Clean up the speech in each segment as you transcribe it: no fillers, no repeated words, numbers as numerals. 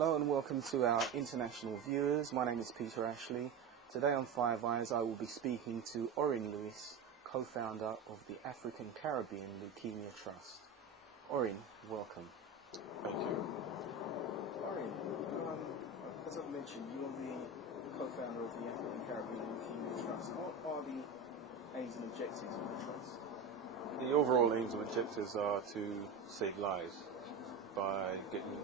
Hello and welcome to our international viewers. My name is Peter Ashley. Today on Five Eyes I will be speaking to Orin Lewis, co-founder of the African Caribbean Leukemia Trust. Orin, welcome. Thank you. Orin, as I've mentioned, you are the co-founder of the African Caribbean Leukemia Trust. What are the aims and objectives of the trust? The overall aims and objectives are to save lives by getting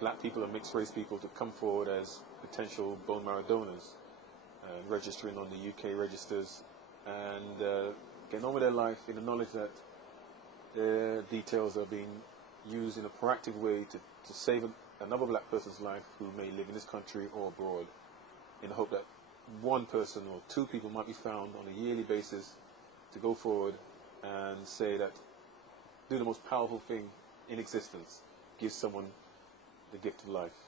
black people and mixed race people to come forward as potential bone marrow donors and registering on the UK registers and getting on with their life in the knowledge that their details are being used in a proactive way to save another black person's life who may live in this country or abroad, in the hope that one person or two people might be found on a yearly basis to go forward and say that do the most powerful thing in existence, give someone the gift of life.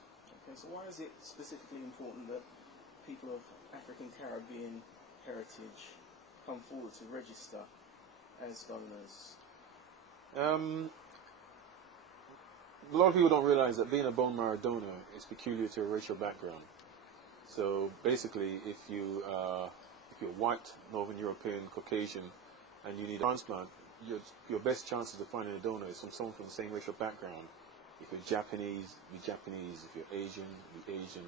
Okay, so why is it specifically important that people of African Caribbean heritage come forward to register as donors? A lot of people don't realize that being a bone marrow donor is peculiar to a racial background. So basically, if you're white, Northern European, Caucasian, and you need a transplant, your best chances of finding a donor is from someone from the same racial background. If you're Japanese, be Japanese. If you're Asian, be Asian.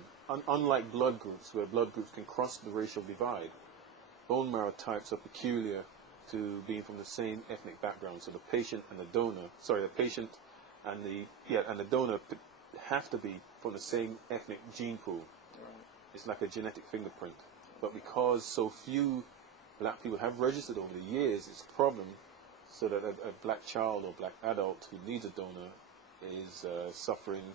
Unlike blood groups, where blood groups can cross the racial divide, bone marrow types are peculiar to being from the same ethnic background. So the patient and the donor, the patient and the donor have to be from the same ethnic gene pool. Right. It's like a genetic fingerprint. But because so few black people have registered over the years, it's a problem. So that a black child or black adult who needs a donor is suffering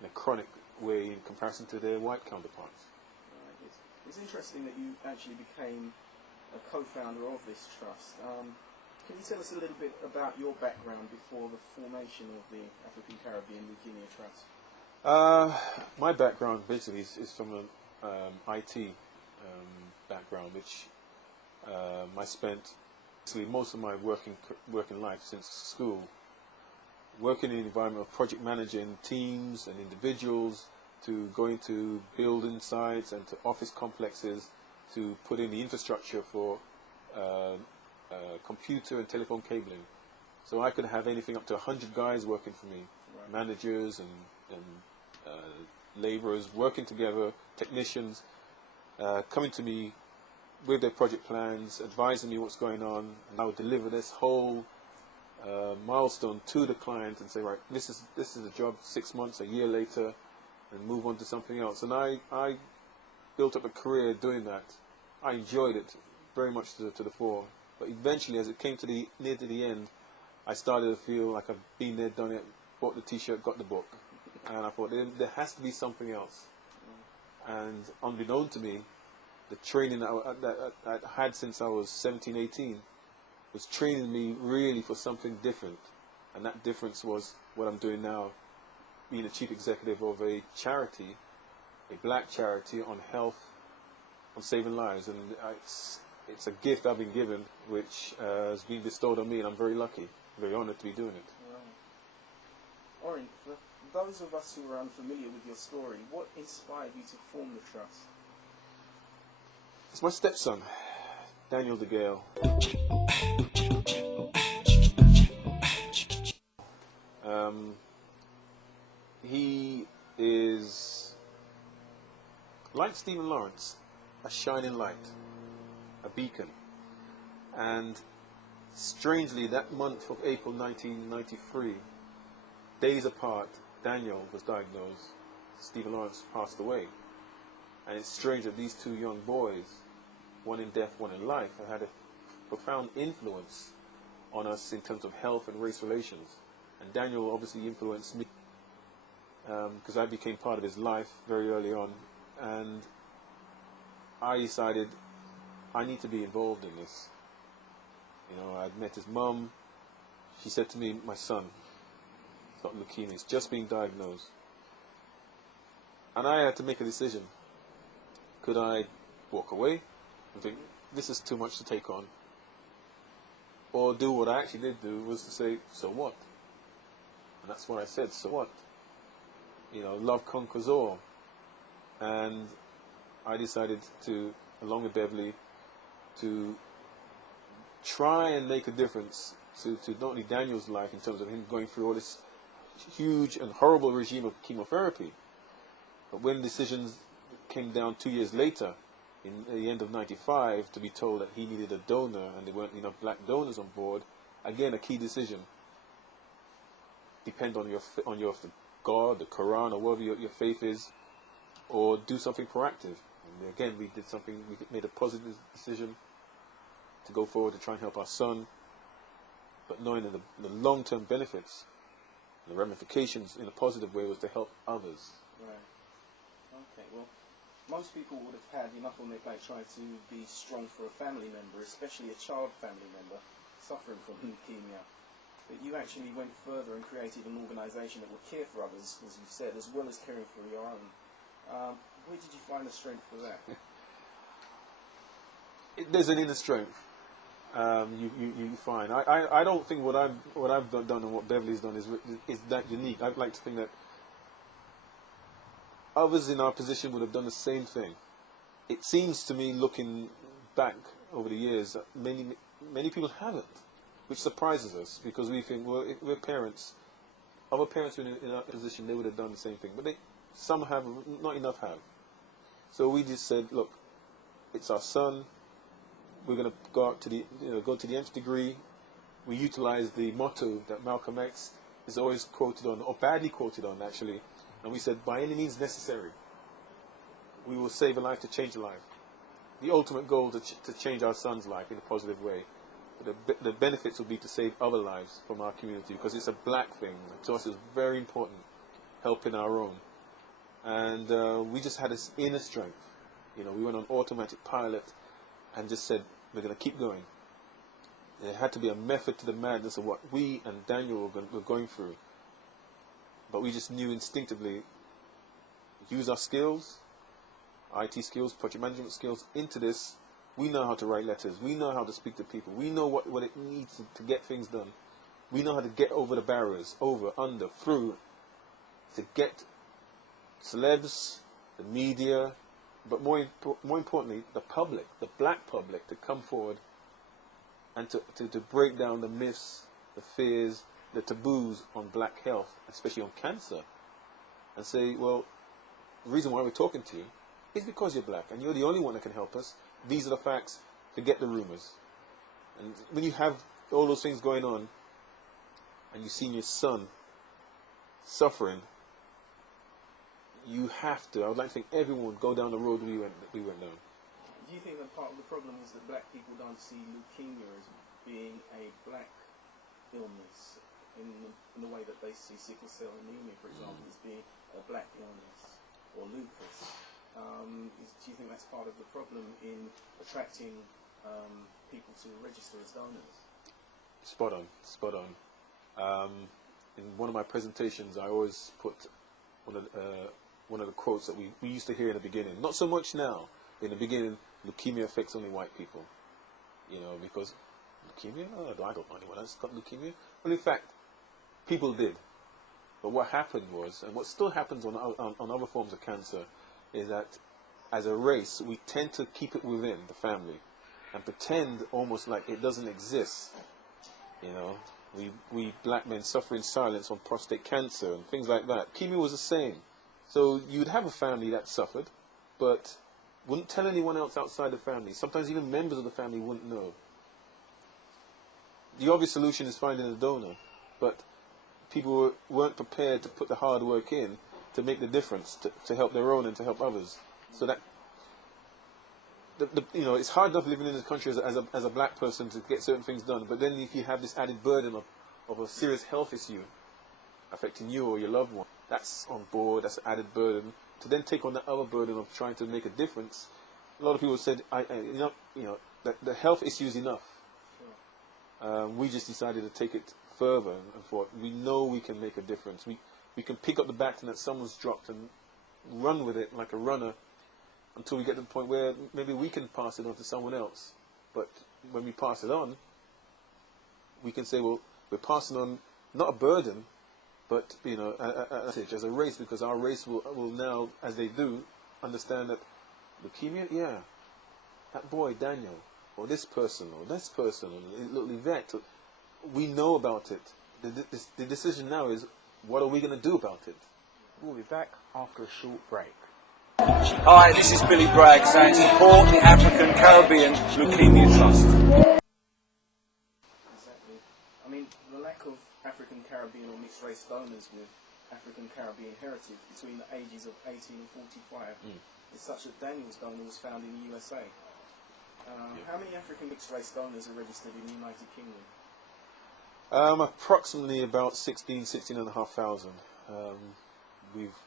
in a chronic way in comparison to their white counterparts. Right. It's interesting that you actually became a co-founder of this trust. Can you tell us a little bit about your background before the formation of the African Caribbean Leukemia Trust? My background basically is from an IT background, which I spent basically most of my working life since school working in the environment of project managing teams and individuals, to going to building sites and to office complexes, to put in the infrastructure for computer and telephone cabling. So I could have anything up to 100 guys working for me, right. Managers and laborers working together, technicians coming to me with their project plans, advising me what's going on, and I would deliver this whole milestone to the client and say, right, this is a job 6 months, a year later, and move on to something else. And I built up a career doing that. I enjoyed it very much to the fore. But eventually, as it came near to the end, I started to feel like I've been there, done it, bought the T-shirt, got the book. And I thought, there has to be something else. And unbeknown to me, the training that I had since I was 17, 18 was training me really for something different. And that difference was what I'm doing now, being the chief executive of a charity, a black charity on health, on saving lives. And it's a gift I've been given, which has been bestowed on me, and I'm very lucky, very honored to be doing it. Right. Orin, for those of us who are unfamiliar with your story, what inspired you to form the trust? It's my stepson, Daniel DeGale. He is, like Stephen Lawrence, a shining light, a beacon. And strangely, that month of April 1993, days apart, Daniel was diagnosed, Stephen Lawrence passed away. And it's strange that these two young boys, one in death, one in life, have had a profound influence on us in terms of health and race relations. And Daniel obviously influenced me because I became part of his life very early on. And I decided I need to be involved in this. You know, I'd met his mum. She said to me, my son, it's got leukemia, it's just being diagnosed. And I had to make a decision. Could I walk away and think, this is too much to take on? Or do what I actually did do, was to say, so what? And that's what I said, so what? love conquers all. And I decided to, along with Beverley, to try and make a difference to not only Daniel's life in terms of him going through all this huge and horrible regime of chemotherapy, but when decisions came down 2 years later, in the end of '95, to be told that he needed a donor and there weren't enough black donors on board, again a key decision. Depend on your God, the Quran, or whatever your faith is, or do something proactive. And again, we made a positive decision to go forward to try and help our son, but knowing that the long-term benefits, the ramifications in a positive way was to help others. Right. Okay, well, most people would have had enough on their plate trying to be strong for a family member, especially a child family member suffering from leukemia. But you actually went further and created an organisation that would care for others, as you said, as well as caring for your own. Where did you find the strength for that? There's an inner strength. You find. I don't think what I've done and what Beverley's done is that unique. I'd like to think that others in our position would have done the same thing. It seems to me, looking back over the years, that many people haven't, which surprises us, because we think, well, if we're parents, other parents in our position, they would have done the same thing, but some have, not enough have. So we just said, look, it's our son. We're going to go out to the nth degree. We utilize the motto that Malcolm X is always quoted on, or badly quoted on, actually. And we said, by any means necessary, we will save a life to change a life. The ultimate goal to change our son's life in a positive way. The benefits will be to save other lives from our community, because it's a black thing. To us, it's very important, helping our own. And we just had this inner strength. We went on automatic pilot and just said, we're going to keep going. There had to be a method to the madness of what we and Daniel were going through. But we just knew instinctively, use our skills, IT skills, project management skills, into this. We know how to write letters. We know how to speak to people. We know what it needs to get things done. We know how to get over the barriers, over, under, through, to get celebs, the media, but more importantly, the public, the black public, to come forward and to break down the myths, the fears, the taboos on black health, especially on cancer, and say, well, the reason why we're talking to you is because you're black, and you're the only one that can help us. These are the facts. Forget the rumors. And when you have all those things going on, and you've seen your son suffering, you have to. I would like to think everyone would go down the road we went down. Do you think that part of the problem is that black people don't see leukemia as being a black illness in the way that they see sickle cell anemia, for example, as being a black illness, or lupus? Do you think that's part of the problem in attracting people to register as donors? Spot on. In one of my presentations, I always put one of the quotes that we used to hear in the beginning. Not so much now. In the beginning, leukemia affects only white people. Because leukemia? Oh, I don't know anyone else got leukemia. Well, in fact, people did. But what happened was, and what still happens on other forms of cancer, is that as a race, we tend to keep it within the family and pretend almost like it doesn't exist. We black men suffer in silence on prostate cancer and things like that. Leukemia was the same. So you'd have a family that suffered, but wouldn't tell anyone else outside the family. Sometimes even members of the family wouldn't know. The obvious solution is finding a donor, but people weren't prepared to put the hard work in to make the difference, to help their own and to help others. So that, it's hard enough living in this country as a black person to get certain things done, but then if you have this added burden of a serious health issue affecting you or your loved one, that's on board, that's an added burden. To then take on the other burden of trying to make a difference, a lot of people said, that the health issue is enough. Sure. We just decided to take it further and thought, we know we can make a difference. We can pick up the baton that someone's dropped and run with it like a runner until we get to the point where maybe we can pass it on to someone else. But when we pass it on, we can say, well, we're passing on not a burden, But, you know, as a race, because our race will now, as they do, understand that leukemia, yeah, that boy, Daniel, or this person, or little Yvette, we know about it. The decision now is, what are we going to do about it? We'll be back after a short break. Hi, this is Billy Bragg saying support the African Caribbean Leukemia Trust. Exactly. I mean, the lack of African Caribbean or mixed race donors with African Caribbean heritage between the ages of 18 and 45 is such that Daniel's donor was found in the USA. How many African mixed race donors are registered in the United Kingdom? Approximately about 16,500. We've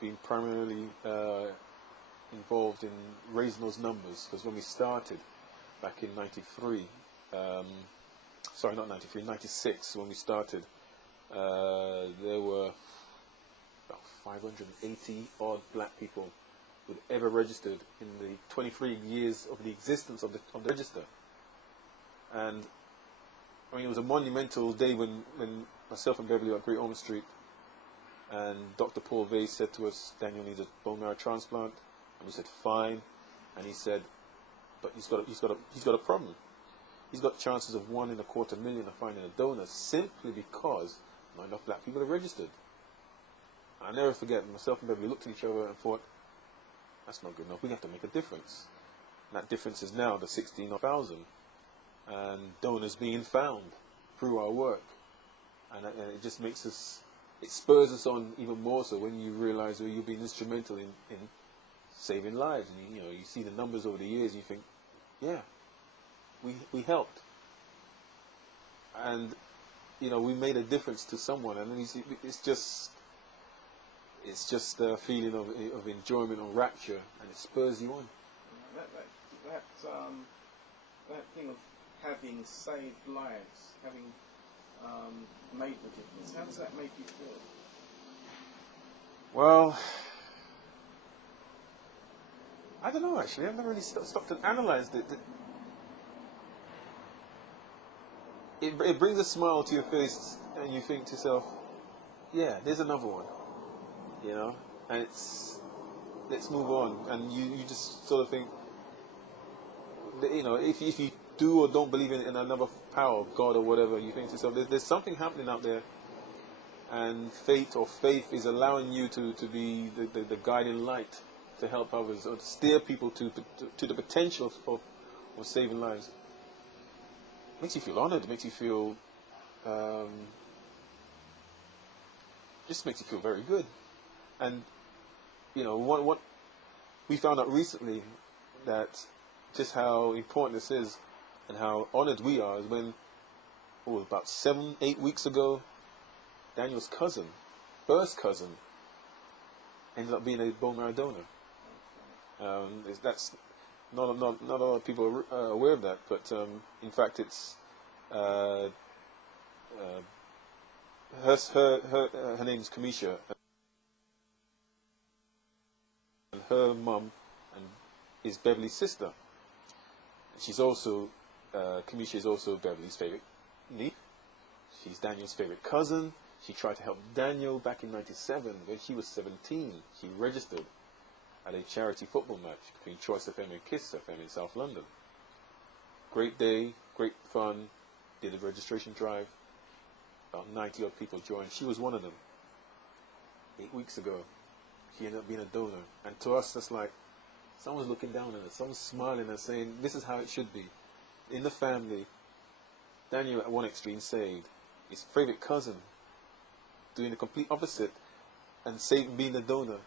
been primarily involved in raising those numbers, because when we started back in 93, sorry, not 93, 96, when we started, there were about 580 odd black people who'd ever registered in the 23 years of the existence of the register. And I mean, it was a monumental day when myself and Beverly were at Great Ormond Street, and Dr. Paul Vase said to us, Daniel needs a bone marrow transplant, and we said fine, and he said, but he's got a problem. He's got chances of 1 in a quarter million of finding a donor, simply because not enough black people are registered. I'll never forget, myself and Beverly looked at each other and thought, that's not good enough, we have to make a difference. And that difference is now the 16,000, and donors being found through our work. And it just makes us, it spurs us on even more so when you realize that you've been instrumental in saving lives. And you see the numbers over the years, and you think, yeah, we helped. And, we made a difference to someone. And it's just a feeling of enjoyment or rapture, and it spurs you on. That thing of having saved lives, having made the difference, how does that make you feel? Well, I don't know actually. I've never really stopped and analysed it. It brings a smile to your face, and you think to yourself, yeah, there's another one. And let's move on. And you just sort of think, if you do or don't believe in another power of God or whatever, you think to yourself, there's something happening out there, and fate or faith is allowing you to be the guiding light to help others, or to steer people to the potential of saving lives. It makes you feel honoured. It makes you feel, just makes you feel very good. And what we found out recently, that just how important this is and how honoured we are, is when, about 7-8 weeks ago, Daniel's cousin, first cousin, ended up being a bone marrow donor. That's not a lot of people are aware of that, but in fact, it's her name's Kamisha, and her mum is Beverly's sister. She's also Kamisha is also Beverly's favorite niece. She's Daniel's favorite cousin. She tried to help Daniel back in '97 when she was 17. She registered at a charity football match between Choice FM and Kiss FM in South London. Great day, great fun. Did a registration drive. About 90 odd people joined. She was one of them. 8 weeks ago, she ended up being a donor. And to us, that's like someone's looking down at us. Someone's smiling and saying, "This is how it should be." In the family, Daniel at one extreme saved. His favorite cousin doing the complete opposite, and being a donor,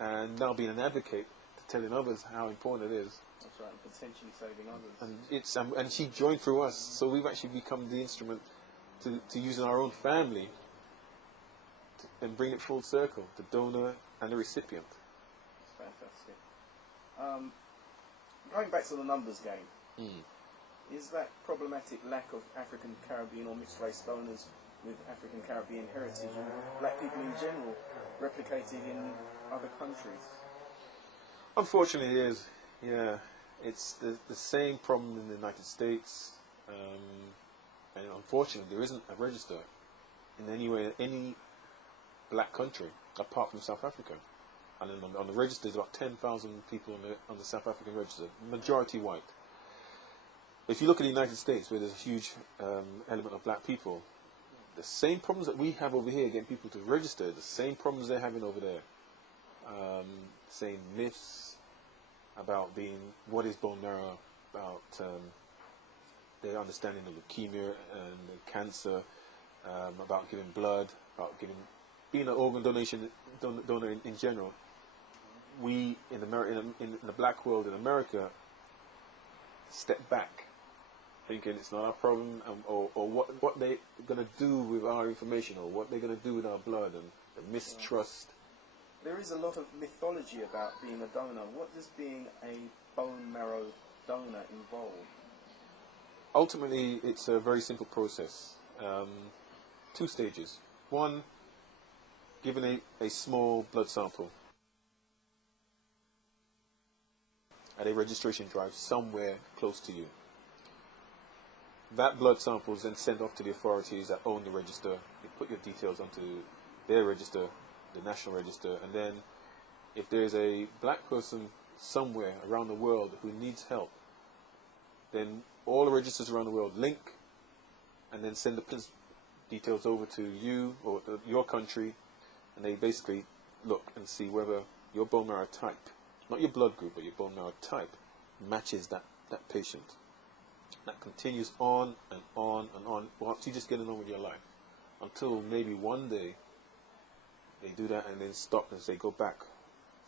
and now being an advocate, telling others how important it is. That's right, and potentially saving others. And she joined through us, so we've actually become the instrument to use in our own family, and bring it full circle, the donor and the recipient. That's fantastic. Going back to the numbers game, is that problematic lack of African Caribbean or mixed race donors with African Caribbean heritage and black people in general replicated in other countries? Unfortunately, it is. Yeah, it's the same problem in the United States, and unfortunately, there isn't a register. in anywhere, any black country apart from South Africa. And then on the register, there's about 10,000 people on the South African register, majority white. If you look at the United States, where there's a huge element of black people, the same problems that we have over here getting people to register, the same problems they're having over there. Same myths about what is bone marrow, about their understanding of leukemia and cancer, about giving blood, about being an organ donor in general. We in the black world in America step back, thinking it's not our problem, or what they're going to do with our information, or what they're going to do with our blood, and the mistrust. There is a lot of mythology about being a donor. What does being a bone marrow donor involve? Ultimately, it's a very simple process. 2 stages. One, given a small blood sample at a registration drive somewhere close to you. That blood sample is then sent off to the authorities that own the register. You put your details onto their register, the national register, and then if there's a black person somewhere around the world who needs help, then all the registers around the world link and then send the details over to you or your country, and they basically look and see whether your bone marrow type, not your blood group, but your bone marrow type, matches that patient. That continues on and on and on, whilst you're just getting on with your life, until maybe one day they do that and then stop and say, go back.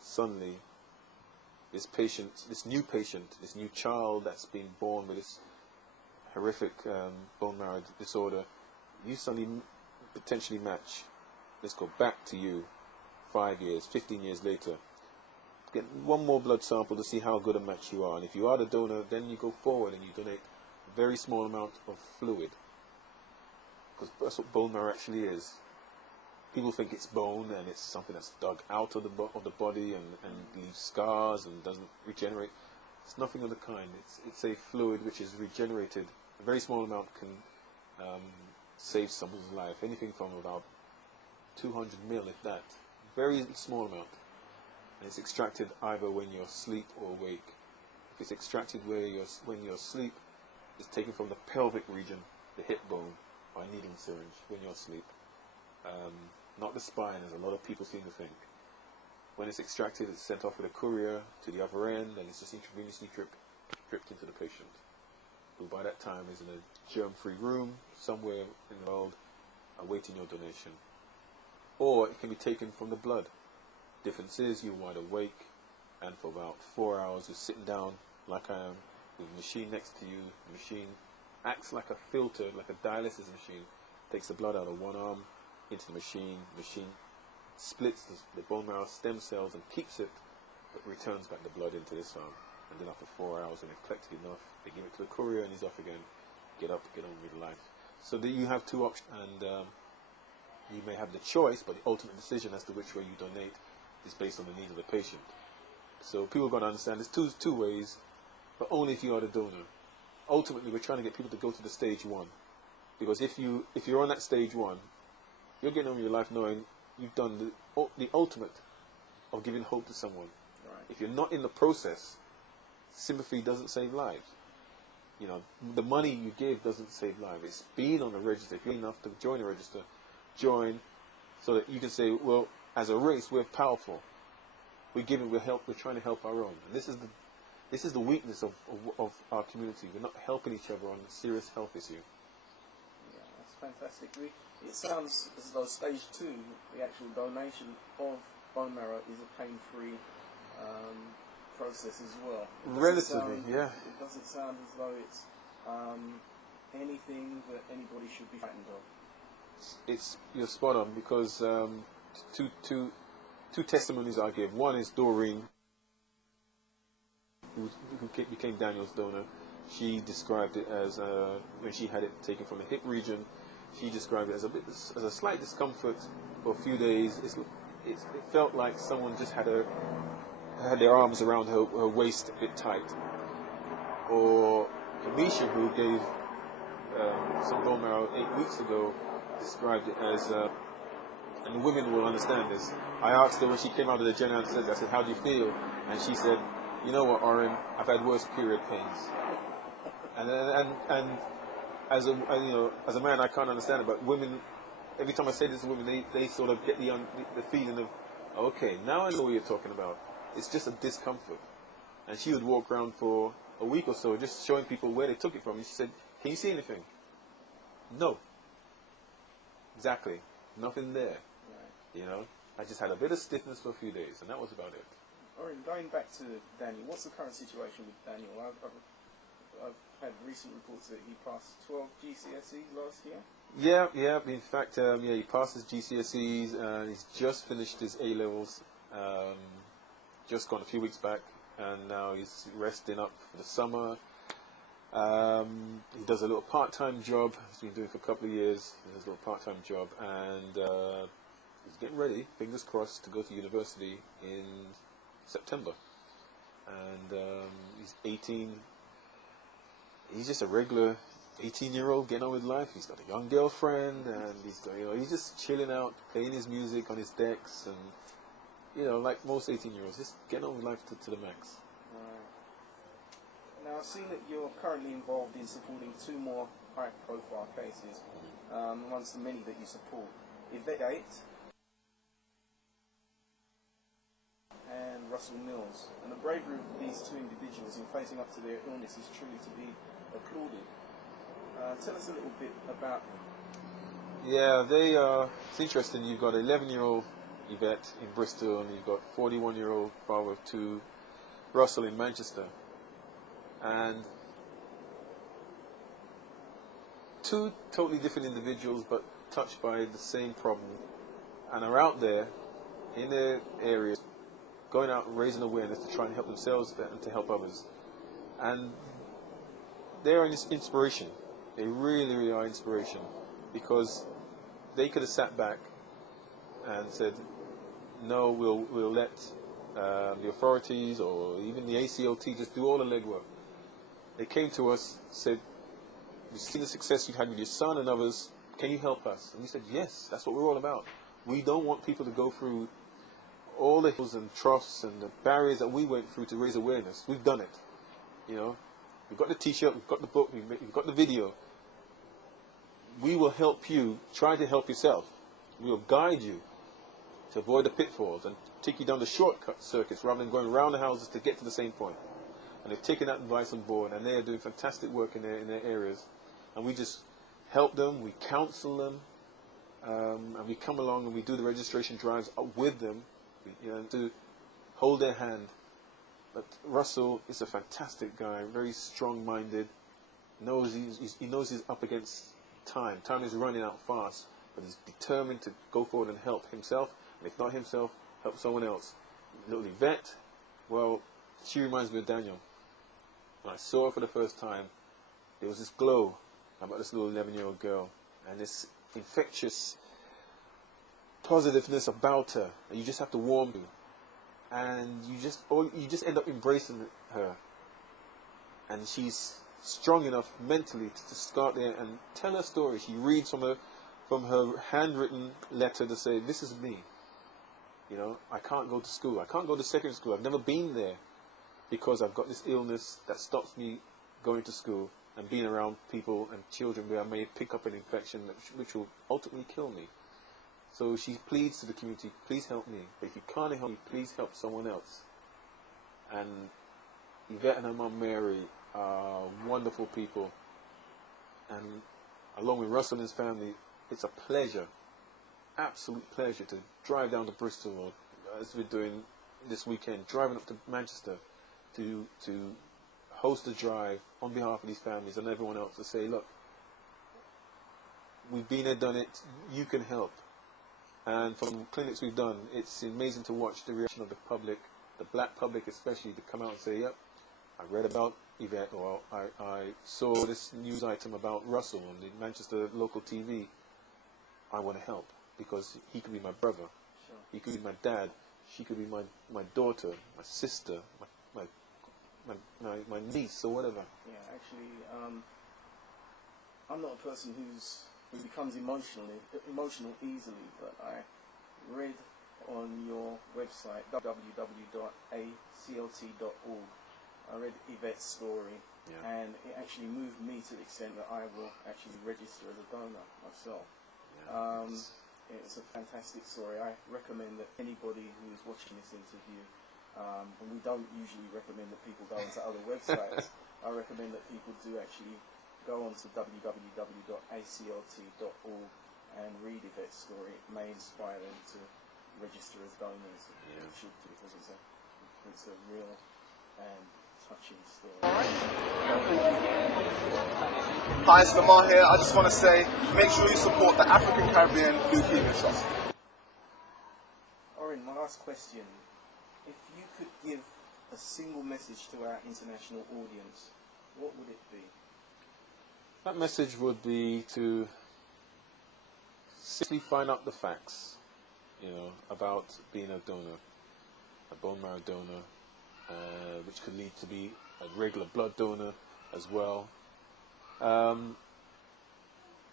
Suddenly, this new patient, this new child that's been born with this horrific bone marrow disorder, you suddenly potentially match. Let's go back to you 5 years, 15 years later. Get one more blood sample to see how good a match you are. And if you are the donor, then you go forward and you donate a very small amount of fluid. Because that's what bone marrow actually is. People think it's bone and it's something that's dug out of the body and leaves scars and doesn't regenerate. It's nothing of the kind. It's a fluid which is regenerated. A very small amount can save someone's life. Anything from about 200 mil, if that. Very small amount. And it's extracted either when you're asleep or awake. If it's extracted when you're asleep, it's taken from the pelvic region, the hip bone, by a needling syringe when you're asleep. Not the spine, as a lot of people seem to think. When it's extracted, it's sent off with a courier to the other end, and it's just intravenously dripped into the patient, who by that time is in a germ-free room somewhere in the world, awaiting your donation. Or it can be taken from the blood. Difference is you're wide awake, and for about 4 hours you're sitting down like I am, with a machine next to you. The machine acts like a filter, like a dialysis machine. Takes the blood out of one arm into the machine. The machine splits the bone marrow stem cells and keeps it, but returns back the blood into this arm. And then after 4 hours, when they've collected enough, they give it to the courier and he's off again. Get up, get on with life. So you have 2 options, and you may have the choice, but the ultimate decision as to which way you donate is based on the needs of the patient. So people have got to understand there's two ways, but only if you are the donor. Ultimately, we're trying to get people to go to the stage 1, because if you're on that stage 1, you're getting on with your life knowing you've done the ultimate of giving hope to someone. Right. If you're not in the process, sympathy doesn't save lives. You know, the money you give doesn't save lives. It's being on the register. If you're enough to join the register, join, so that you can say, well, as a race, we're powerful. We're trying to help our own. And this is the weakness of our community. We're not helping each other on a serious health issue. Yeah, that's fantastic. It sounds as though stage 2, the actual donation of bone marrow, is a pain-free process as well. Relatively, yeah. It doesn't sound as though it's anything that anybody should be frightened of. You're spot on, because two testimonies I give. One is Doreen, who became Daniel's donor. She described it as, when she had it taken from the hip region, she described it as a slight discomfort for a few days. It felt like someone just had their arms around her waist a bit tight. Or Kamisha, who gave some bone marrow 8 weeks ago, described it as, and the women will understand this. I asked her when she came out of the general anesthesia, I said, how do you feel? And she said, you know what, Orin, I've had worse period pains. And as a man, I can't understand it, but women, every time I say this to women, they sort of get the feeling of, okay, now I know what you're talking about. It's just a discomfort. And she would walk around for a week or so just showing people where they took it from. And she said, can you see anything? No. Exactly. Nothing there. Right. You know, I just had a bit of stiffness for a few days, and that was about it. Orin, going back to Daniel, what's the current situation with Daniel? I've had recent reports that he passed 12 GCSEs last year. Yeah. In fact, he passed his GCSEs, and he's just finished his A-levels, just gone a few weeks back, and now he's resting up for the summer. He does a little part-time job. He's been doing it for a couple of years. He does a little part-time job, and he's getting ready, fingers crossed, to go to university in September. And he's 18. He's just a regular 18-year-old getting on with life. He's got a young girlfriend, and he's just chilling out, playing his music on his decks, and like most 18-year-olds, just getting on with life to the max. Now, I've seen that you're currently involved in supporting 2 more high-profile cases, amongst the many that you support. Yvette and Russell Mills. And the bravery of these 2 individuals in facing up to their illness is truly to be applauded. Tell us a little bit about them. Yeah, it's interesting. You've got 11-year-old Yvette in Bristol, and you've got 41-year-old father of 2, Russell in Manchester. And 2 totally different individuals, but touched by the same problem, and are out there in their areas, going out and raising awareness to try and help themselves and to help others. And they are an inspiration. They really, really are inspiration, because they could have sat back and said, no, we'll let the authorities or even the ACLT just do all the legwork. They came to us, said, we've seen the success you've had with your son and others, can you help us? And we said, yes, that's what we're all about. We don't want people to go through all the hills and troughs and the barriers that we went through to raise awareness. We've done it. We've got the t-shirt, we've got the book, we've got the video. We will help you try to help yourself. We will guide you to avoid the pitfalls and take you down the shortcut circuits rather than going around the houses to get to the same point. And they've taken that advice on board, and they are doing fantastic work in their areas. And we just help them, we counsel them, and we come along and we do the registration drives with them, to hold their hand. But Russell is a fantastic guy, very strong-minded. He knows he's up against time. Time is running out fast, but he's determined to go forward and help himself, and if not himself, help someone else. Little Yvette, well, she reminds me of Daniel. When I saw her for the first time, there was this glow about this little 11-year-old girl, and this infectious positiveness about her, and you just have to warm to. And you just end up embracing her. And she's strong enough mentally to start there and tell her story. She reads from her handwritten letter to say, this is me. I can't go to school. I can't go to secondary school. I've never been there because I've got this illness that stops me going to school and being around people and children where I may pick up an infection which will ultimately kill me. So she pleads to the community, please help me. But if you can't help me, please help someone else. And Yvette and her mum Mary are wonderful people. And along with Russell and his family, it's a pleasure, absolute pleasure, to drive down to Bristol, or as we're doing this weekend, driving up to Manchester to host a drive on behalf of these families and everyone else to say, look, we've been there, done it, you can help. And from clinics we've done, it's amazing to watch the reaction of the public, the black public especially, to come out and say, yep, I read about Yvette, or I saw this news item about Russell on the Manchester local TV. I want to help, because he could be my brother, Sure. He could be my dad, she could be my daughter, my sister, my niece, or whatever. Yeah, actually, I'm not a person who's who becomes emotional easily, but I read on your website, www.aclt.org, I read Yvette's story, and it actually moved me to the extent that I will actually register as a donor myself. It's a fantastic story. I recommend that anybody who is watching this interview, and we don't usually recommend that people go onto other websites, I recommend that people do actually go on to www.aclt.org and read Yvette's story. It may inspire them to register as donors. It should, because it's a real and touching story. Hi, it's Lamar here. I just want to say, make sure you support the African Caribbean Leukemia Trust. Orin, my last question. If you could give a single message to our international audience, what would it be? That message would be to simply find out the facts, about being a donor, a bone marrow donor, which could lead to be a regular blood donor as well.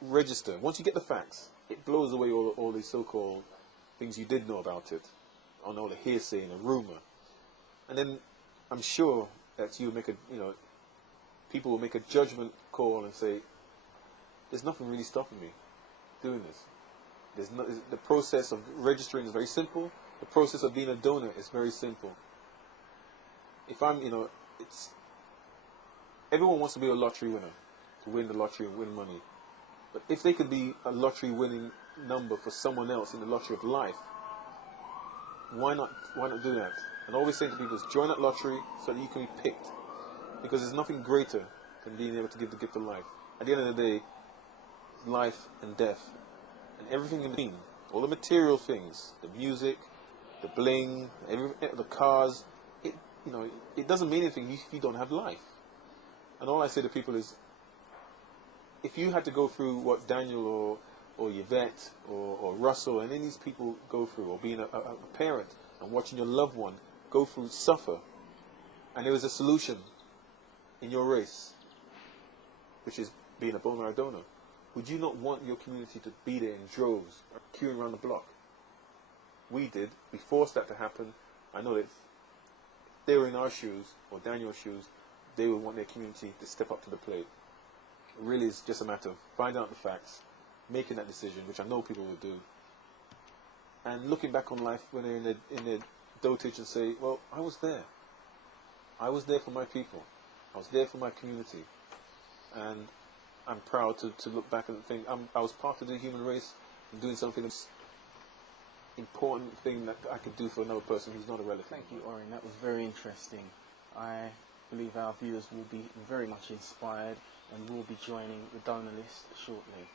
Register. Once you get the facts, it blows away all these so-called things you did know about it, on all the hearsay and the rumor. And then I'm sure that you make people will make a judgment call and say, there's nothing really stopping me doing this. The process of registering is very simple. The process of being a donor is very simple. If I'm, everyone wants to be a lottery winner, to win the lottery and win money. But if they could be a lottery winning number for someone else in the lottery of life, why not do that? And always saying to people is join that lottery so that you can be picked. Because there's nothing greater than being able to give the gift of life. At the end of the day, life and death, and everything in between, all the material things, the music, the bling, the cars, it doesn't mean anything if you don't have life. And all I say to people is, if you had to go through what Daniel or Yvette or Russell and any of these people go through, or being a parent and watching your loved one go through, suffer, and there is a solution in your race, which is being a bone marrow donor, would you not want your community to be there in droves, queuing around the block? We did. We forced that to happen. I know that if they were in our shoes, or Daniel's shoes, they would want their community to step up to the plate. It really is just a matter of finding out the facts, making that decision, which I know people will do, and looking back on life when they're in their dotage and say, well, I was there. I was there for my people. I was there for my community. And I'm proud to look back and think I was part of the human race and doing something that's important thing that I could do for another person who's not a relative. Thank you, Orin. That was very interesting. I believe our viewers will be very much inspired and will be joining the donor list shortly.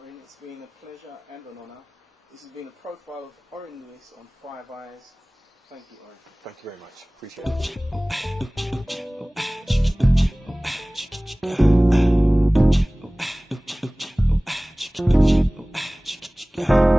Orin, it's been a pleasure and an honour. This has been a profile of Orin Lewis on Five Eyes. Thank you, Orin. Thank you very much. Appreciate it.